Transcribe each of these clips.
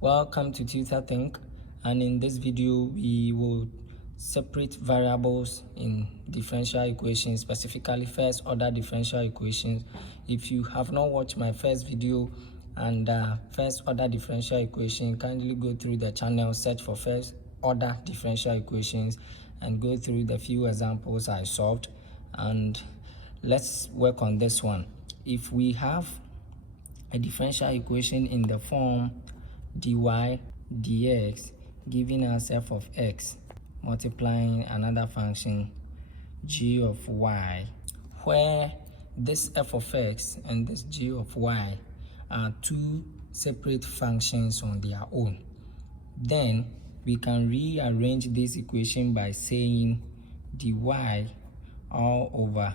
Welcome to Tutor Think, and in this video we will separate variables in differential equations, specifically first order differential equations. If you have not watched my first video and first order differential equation, kindly go through the channel, search for first order differential equations and go through the few examples I solved, and let's work on this one. If we have a differential equation in the form dy dx giving us f of x multiplying another function g of y, where this f of x and this g of y are two separate functions on their own, then we can rearrange this equation by saying dy all over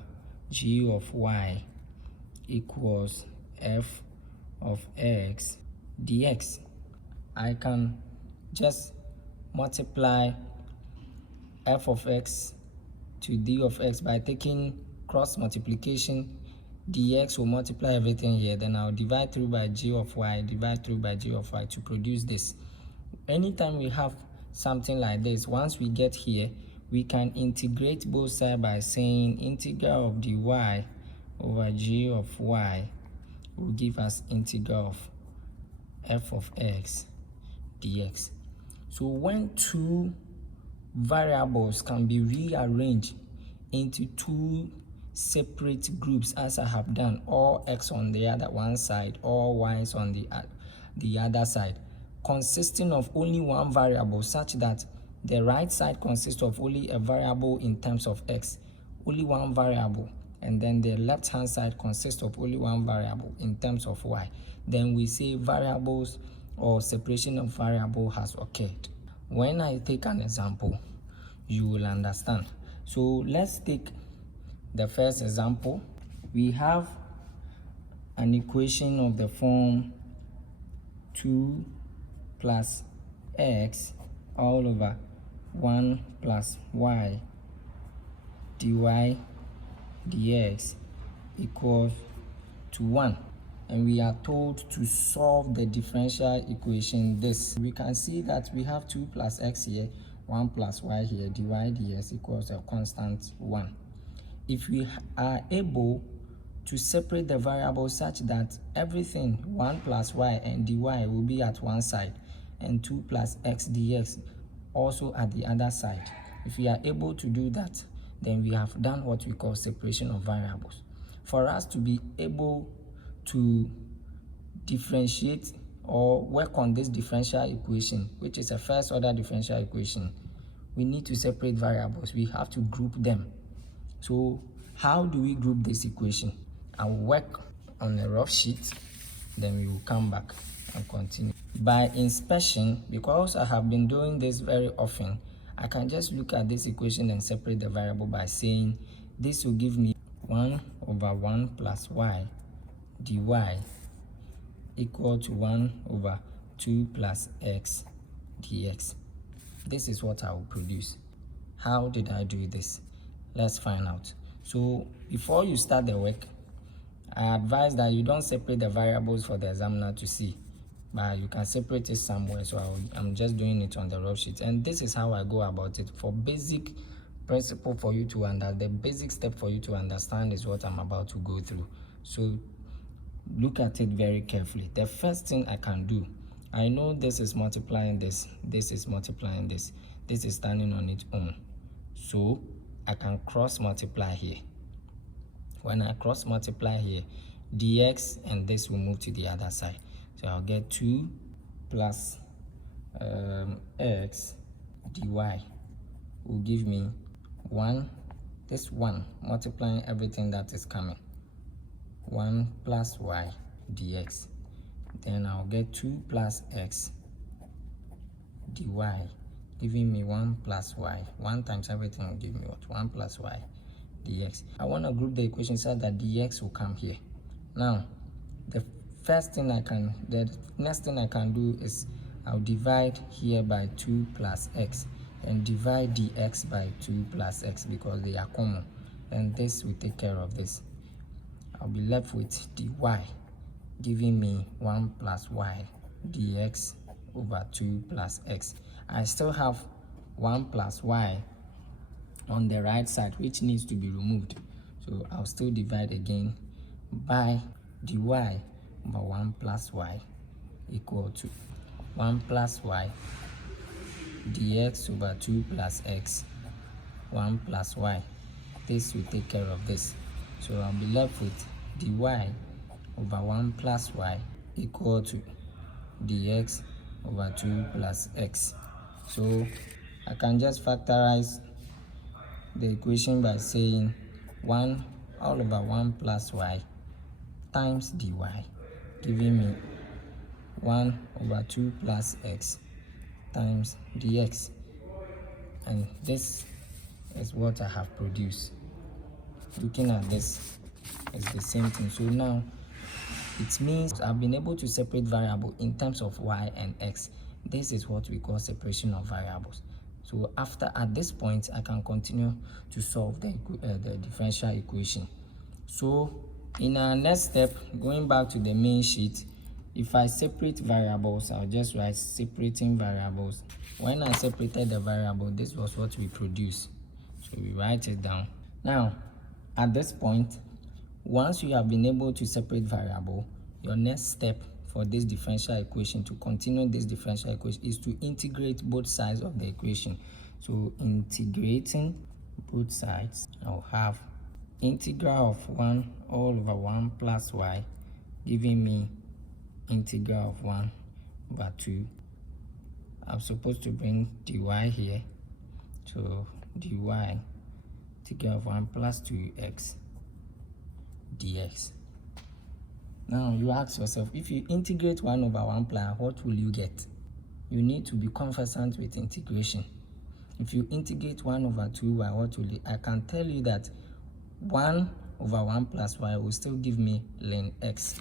g of y equals f of x dx. I can just multiply f of x to d of x by taking cross multiplication. Dx will multiply everything here, then I'll divide through by g of y, divide through by g of y to produce this. Anytime we have something like this, once we get here, we can integrate both sides by saying integral of dy over g of y will give us integral of f of x dx. So when two variables can be rearranged into two separate groups, as I have done, all x on the other one side, all y's on the other side, consisting of only one variable, such that the right side consists of only a variable in terms of x, only one variable, and then the left hand side consists of only one variable in terms of y, then we say variables or separation of variable has occurred. When I take an example, you will understand. So let's take the first example. We have an equation of the form 2 plus x all over 1 plus y dy dx equals to 1, and we are told to solve the differential equation this. We can see that we have 2 plus x here, 1 plus y here, dy dx equals a constant 1. If we are able to separate the variables such that everything 1 plus y and dy will be at one side and 2 plus x dx also at the other side, if we are able to do that, then we have done what we call separation of variables. For us to be able to differentiate or work on this differential equation, which is a first order differential equation, we need to separate variables. We have to group them. So how do we group this equation? I'll work on a rough sheet, then we will come back and continue. By inspection, because I have been doing this very often, I can just look at this equation and separate the variable by saying this will give me 1 over 1 plus y dy equal to 1 over 2 plus x dx. This is what I will produce. How did I do this? Let's find out. So before you start the work, I advise that you don't separate the variables for the examiner to see, but you can separate it somewhere. So I'm just doing it on the rough sheet, and this is how I go about it. For basic principle for you to understand, the basic step for you to understand is what I'm about to go through. So look at it very carefully. The first thing I can do, I know this is multiplying this, this is multiplying this is standing on its own, so I can cross multiply here. When I cross multiply here, dx and this will move to the other side. So I'll get 2 plus x dy will give me 1, this 1, multiplying everything that is coming, 1 plus y dx. Then I'll get 2 plus x dy, giving me 1 plus y. 1 times everything will give me what? 1 plus y dx. I want to group the equation so that dx will come here. Now, the next thing I can do is I'll divide here by 2 plus x and divide dx by 2 plus x because they are common, and this will take care of this. I'll be left with dy giving me 1 plus y dx over 2 plus x. I still have 1 plus y on the right side, which needs to be removed. So I'll still divide again by dy over 1 plus y equal to 1 plus y dx over 2 plus x, 1 plus y. This will take care of this. So I'll be left with dy over 1 plus y equal to dx over 2 plus x. So I can just factorize the equation by saying 1 all over 1 plus y times dy, giving me 1 over 2 plus x times dx. And this is what I have produced. Looking at this, it's the same thing. So now it means I've been able to separate variable in terms of y and x. This is what we call separation of variables. So at this point, I can continue to solve the differential equation. So in our next step, going back to the main sheet, if I separate variables, I'll just write separating variables. When I separated the variable, this was what we produced. So we write it down. Now, at this point, once you have been able to separate variable, your next step for this differential equation, to continue this differential equation, is to integrate both sides of the equation. So integrating both sides, I'll have integral of 1 all over 1 plus y, giving me integral of 1 over 2. I'm supposed to bring dy here. So dy integral of 1 plus 2x dx. Now you ask yourself, if you integrate 1 over 1 plus, what will you get? You need to be conversant with integration. If you integrate 1 over 2y, what will you? I can tell you that 1 over 1 plus y will still give me ln x.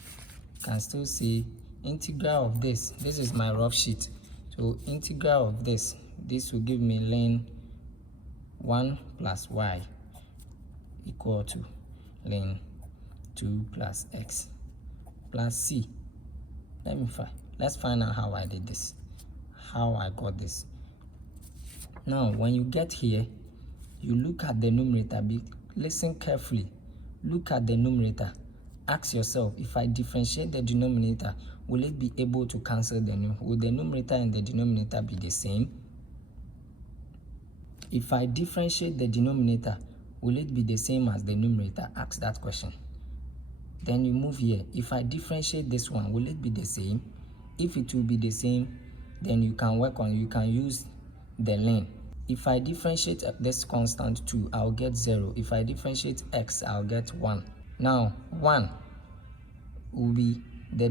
You can still say integral of this is my rough sheet. So integral of this will give me ln 1 plus y equal to ln 2 plus x plus c. Let's find out how I did this, how I got this. Now, when you get here, you look at the numerator. Listen carefully. Look at the numerator. Ask yourself, if I differentiate the denominator, will it be able to cancel the numerator? Will the numerator and the denominator be the same? If I differentiate the denominator, will it be the same as the numerator? Ask that question. Then you move here. If I differentiate this one, will it be the same? If it will be the same, then you can use the ln. If I differentiate this constant 2, I'll get 0. If I differentiate x, I'll get 1. Now 1 will be the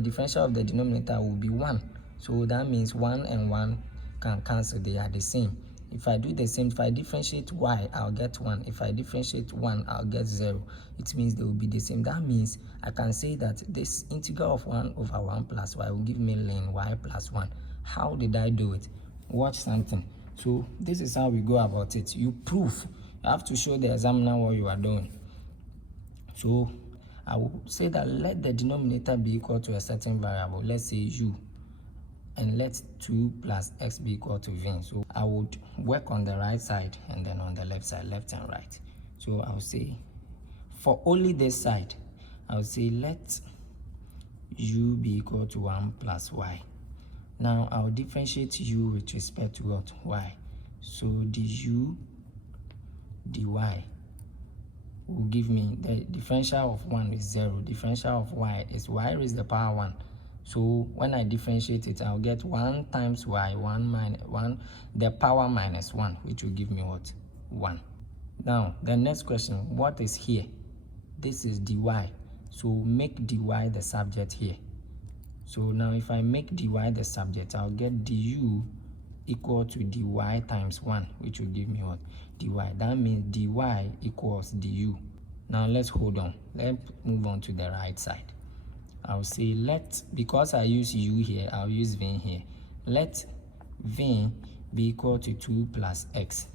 differential of the denominator will be 1. So that means 1 and 1 can cancel, they are the same. If I do the same, if I differentiate y, I'll get 1. If I differentiate 1, I'll get 0. It means they will be the same. That means I can say that this integral of 1 over 1 plus y will give me ln y plus 1. How did I do it? Watch something. So this is how we go about it. You prove. You have to show the examiner what you are doing. So I will say that let the denominator be equal to a certain variable. Let's say u. And let 2 plus x be equal to v. So I would work on the right side and then on the left side, left and right. So I'll say, for only this side, I'll say let u be equal to 1 plus y. Now I'll differentiate u with respect to what? Y. So du dy will give me the differential of 1 is 0. Differential of y is y raised to the power 1. So when I differentiate it, I'll get 1 times y, 1 minus 1, the power minus 1, which will give me what? 1. Now, the next question, what is here? This is dy. So make dy the subject here. So now if I make dy the subject, I'll get du equal to dy times 1, which will give me what? Dy. That means dy equals du. Now let's hold on. Let's move on to the right side. I'll say because I use u here, I'll use v here. Let v be equal to 2 plus x.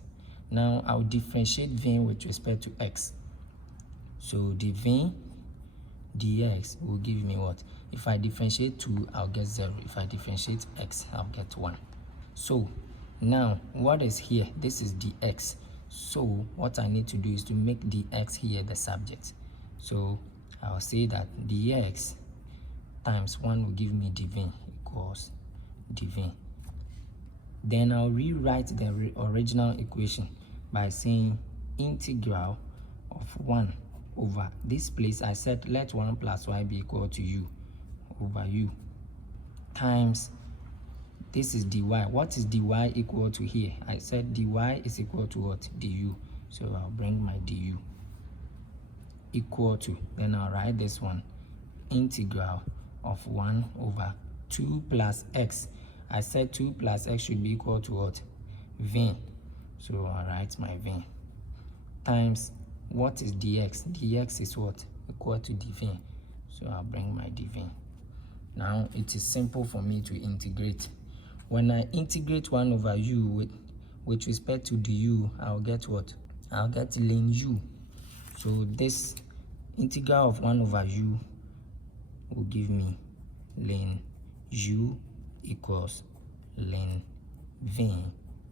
Now I'll differentiate v with respect to x. So the v dx will give me what? If I differentiate 2, I'll get 0. If I differentiate x, I'll get 1. So now what is here? This is dx. So what I need to do is to make dx here the subject. So I'll say that dx times 1 will give me dv equals dv. Then I'll rewrite the original equation by saying integral of 1 over this place. I said let 1 plus y be equal to u over u times this is dy. What is dy equal to here? I said dy is equal to what? Du. So I'll bring my du equal to, then I'll write this one, integral of 1 over 2 plus x. I said 2 plus x should be equal to what? V. So I'll write my v times what is dx? Dx is what? Equal to dv. So I'll bring my dv. Now it is simple for me to integrate. When I integrate 1 over u with respect to du, I'll get what? I'll get ln u. So this integral of 1 over u will give me ln u equals ln v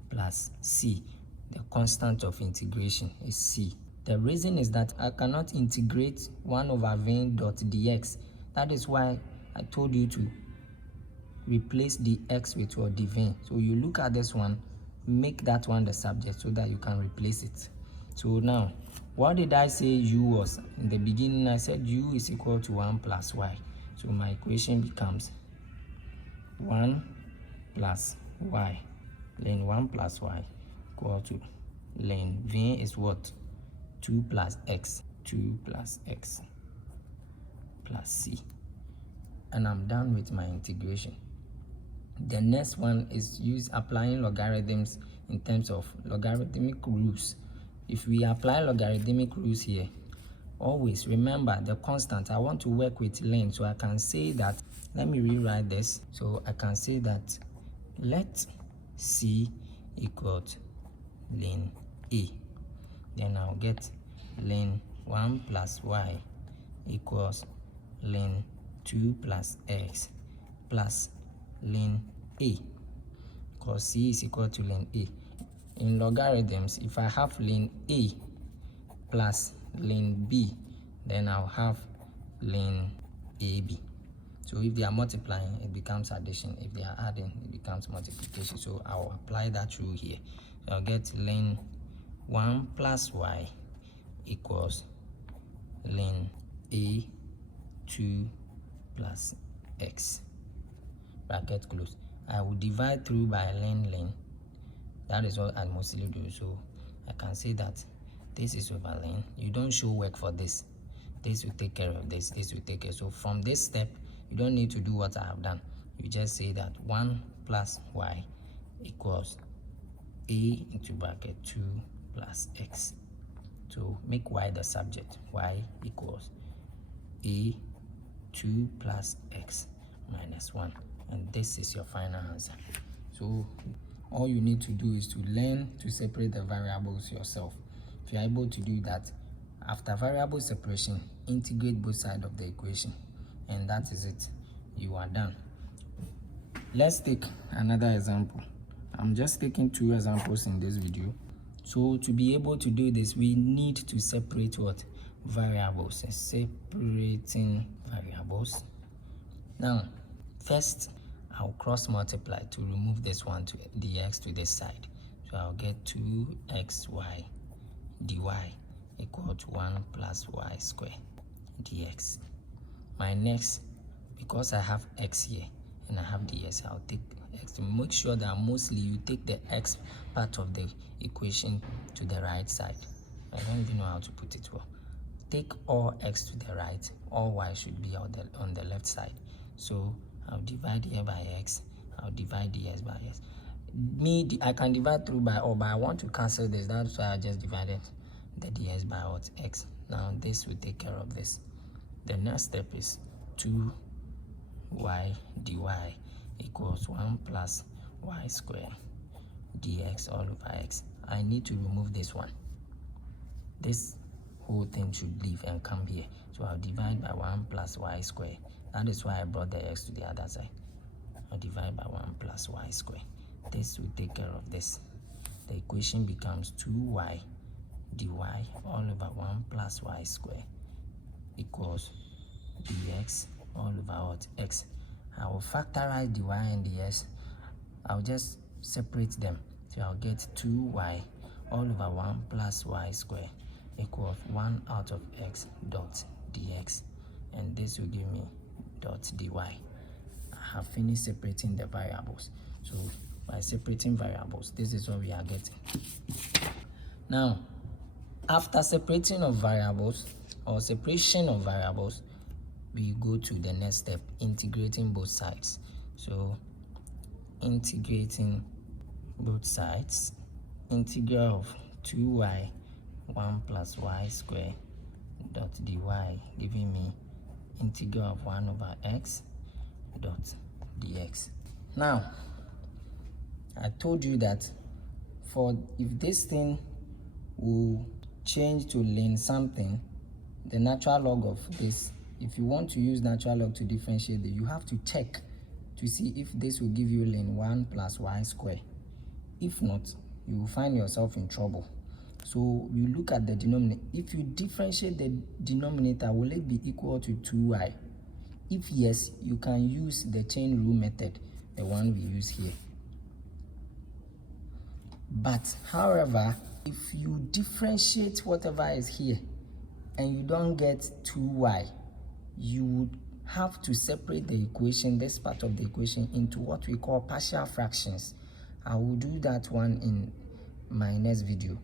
plus c. The constant of integration is c. The reason is that I cannot integrate 1 over v dot dx. That is why I told you to replace the x with your dv. So you look at this one, make that one the subject so that you can replace it. So now, what did I say u was? In the beginning, I said u is equal to 1 plus y. So my equation becomes 1 plus y, ln 1 plus y equal to ln v is what? 2 plus x, 2 plus x plus c. And I'm done with my integration. The next one is applying logarithms in terms of logarithmic rules. If we apply logarithmic rules here, always remember the constant. I want to work with ln, so I can say that, let me rewrite this. So I can say that let c equal to ln a. Then I'll get ln 1 plus y equals ln 2 plus x plus ln a, because c is equal to ln a. In logarithms, if I have ln a plus ln b, then I'll have ln ab. So if they are multiplying, it becomes addition. If they are adding, it becomes multiplication. So I'll apply that rule here. So I'll get ln 1 plus y equals ln a 2 plus x, bracket close. I will divide through by ln. That is what I mostly do. So I can say that this is over ln. You don't show work for this. This will take care of this. This will take care. So from this step, you don't need to do what I have done. You just say that 1 plus y equals a into bracket 2 plus x. So make y the subject. Y equals a 2 plus x minus 1. And this is your final answer. So all you need to do is to learn to separate the variables yourself. If you're able to do that, after variable separation, integrate both sides of the equation. And that is it. You are done. Let's take another example. I'm just taking 2 examples in this video. So to be able to do this, we need to separate what? Variables. Separating variables. Now, first, I'll cross multiply to remove this one to the x to this side. So I'll get 2xy dy equal to 1 plus y squared dx. My next, because I have x here and I have ds, I'll take x to make sure that mostly you take the x part of the equation to the right side. I don't even know how to put it well. Take all x to the right, all y should be on the left side. So I'll divide here by x, I'll divide ds by x. I can divide through by all, but I want to cancel this. That's why I just divided the ds by what? X. Now this will take care of this. The next step is 2y dy equals 1 plus y squared dx all over x. I need to remove this one. This whole thing should leave and come here. So I'll divide by 1 plus y squared That is why I brought the x to the other side. I'll divide by 1 plus y squared. This will take care of this. The equation becomes 2y dy all over 1 plus y squared equals dx all over what? X. I will factorize the y and the x. I'll just separate them. So I'll get 2y all over 1 plus y squared equals 1 out of x dot dx. And this will give me dot dy. I have finished separating the variables. So by separating variables, this is what we are getting. Now, after separating of variables or separation of variables, we go to the next step, integrating both sides. So integrating both sides, integral of 2y 1 plus y squared dot dy giving me integral of 1 over x dot dx. Now, I told you that if this thing will change to ln something, the natural log of this, if you want to use natural log to differentiate it, you have to check to see if this will give you ln 1 plus y squared. If not, you will find yourself in trouble. So you look at the denominator. If you differentiate the denominator, will it be equal to 2y? If yes, you can use the chain rule method, the one we use here. But however, if you differentiate whatever is here and you don't get 2y, you would have to separate the equation, this part of the equation, into what we call partial fractions. I will do that one in my next video.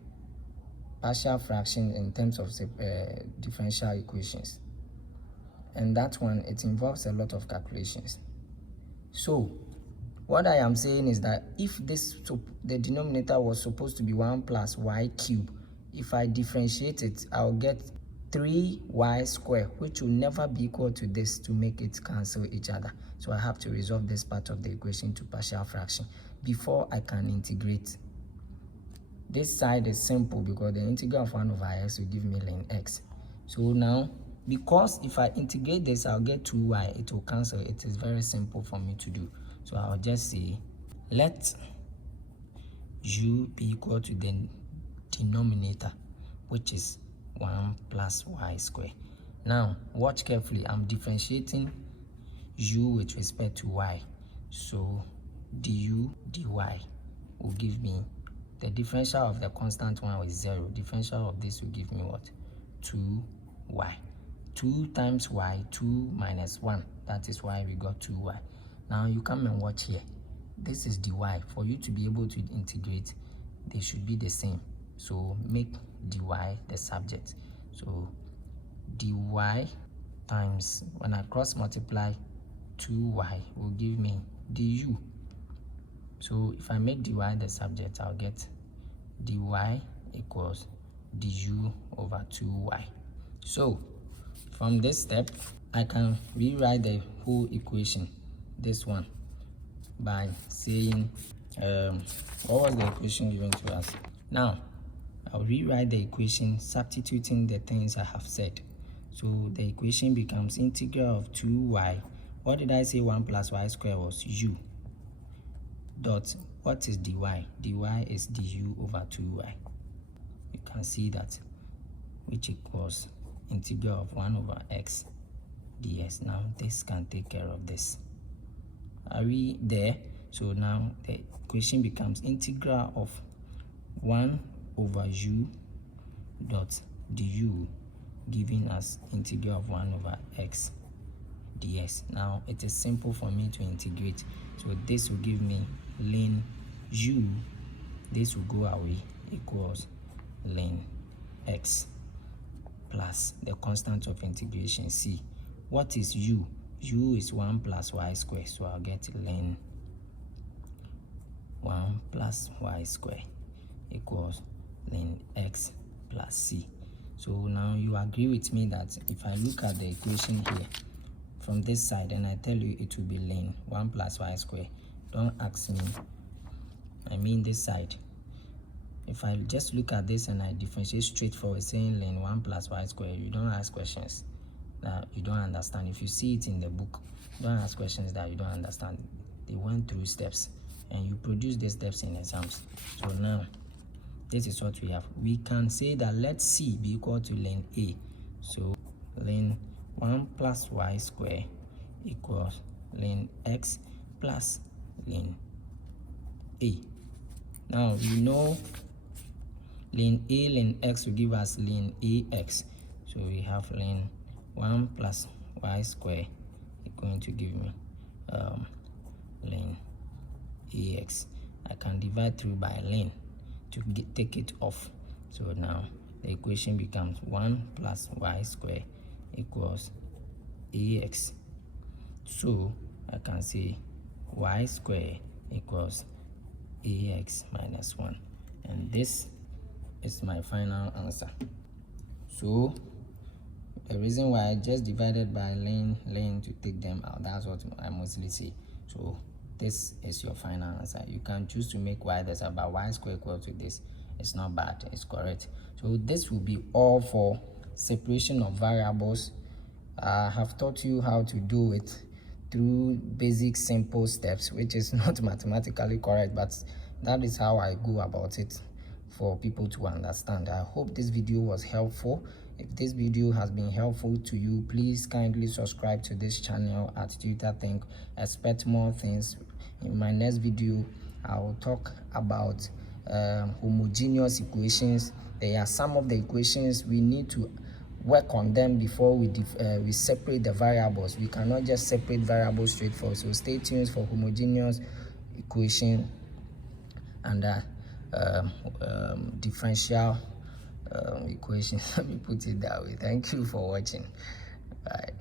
Partial fraction in terms of differential equations. And that one, it involves a lot of calculations. So what I am saying is that if the denominator was supposed to be 1 plus y cubed, if I differentiate it, I'll get 3y squared, which will never be equal to this to make it cancel each other. So I have to resolve this part of the equation to partial fraction before I can integrate. This side is simple because the integral of 1 over x will give me ln x. So now, because if I integrate this, I'll get 2y, it will cancel. It is very simple for me to do. So I'll just say, let u be equal to the denominator, which is 1 plus y squared. Now, watch carefully. I'm differentiating u with respect to y. So du dy will give me the differential of the constant one is 0. Differential of this will give me what? 2y. 2 times y, 2 minus 1. That is why we got 2y. Now you come and watch here. This is dy. For you to be able to integrate, they should be the same. So make dy the subject. So dy times, when I cross multiply 2y, will give me du. So if I make dy the subject, I'll get dy equals du over 2y. So from this step, I can rewrite the whole equation, this one, by saying, what was the equation given to us? Now, I'll rewrite the equation substituting the things I have said. So the equation becomes integral of 2y. What did I say 1 plus y squared was? U. Dot, what is dy? dy is du over 2y. You can see that, which equals integral of 1 over x ds. Now this can take care of this. Are we there? So now the equation becomes integral of 1 over u dot du, giving us integral of 1 over x ds. Now it is simple for me to integrate. So this will give me ln u, this will go away, equals ln x plus the constant of integration c. What is u? u is 1 plus y squared, so I'll get ln 1 plus y squared equals ln x plus c. So now you agree with me that if I look at the equation here from this side and I tell you it will be ln 1 plus y squared, don't ask me, I mean this side. If I just look at this and I differentiate straightforward saying ln 1 plus y squared, you don't ask questions. that you don't understand. If you see it in the book, don't ask questions that you don't understand. They went through steps and you produce the steps in exams. So now this is what we have. We can say that let C be equal to ln A. So ln 1 plus y square equals ln x plus ln A. Now we know ln A ln x will give us ln AX. So we have ln 1 plus y square is going to give me ln AX. I can divide through by ln to take it off. So now the equation becomes 1 plus y square equals AX. So I can say y square equals AX minus 1. And this is my final answer. So the reason why I just divided by ln to take them out, that's what I mostly say. So this is your final answer. You can choose to make y this, but y square equal to this. It's not bad, it's correct. So this will be all for separation of variables. I have taught you how to do it through basic simple steps, which is not mathematically correct, but that is how I go about it for people to understand. I hope this video was helpful. If this video has been helpful to you, please kindly subscribe to this channel at Tutor Think. Expect more things. In my next video, I will talk about homogeneous equations. There are some of the equations we need to work on them before we separate the variables. We cannot just separate variables straightforward. So stay tuned for homogeneous equation and differential equations. Let me put it that way. Thank you for watching. Bye.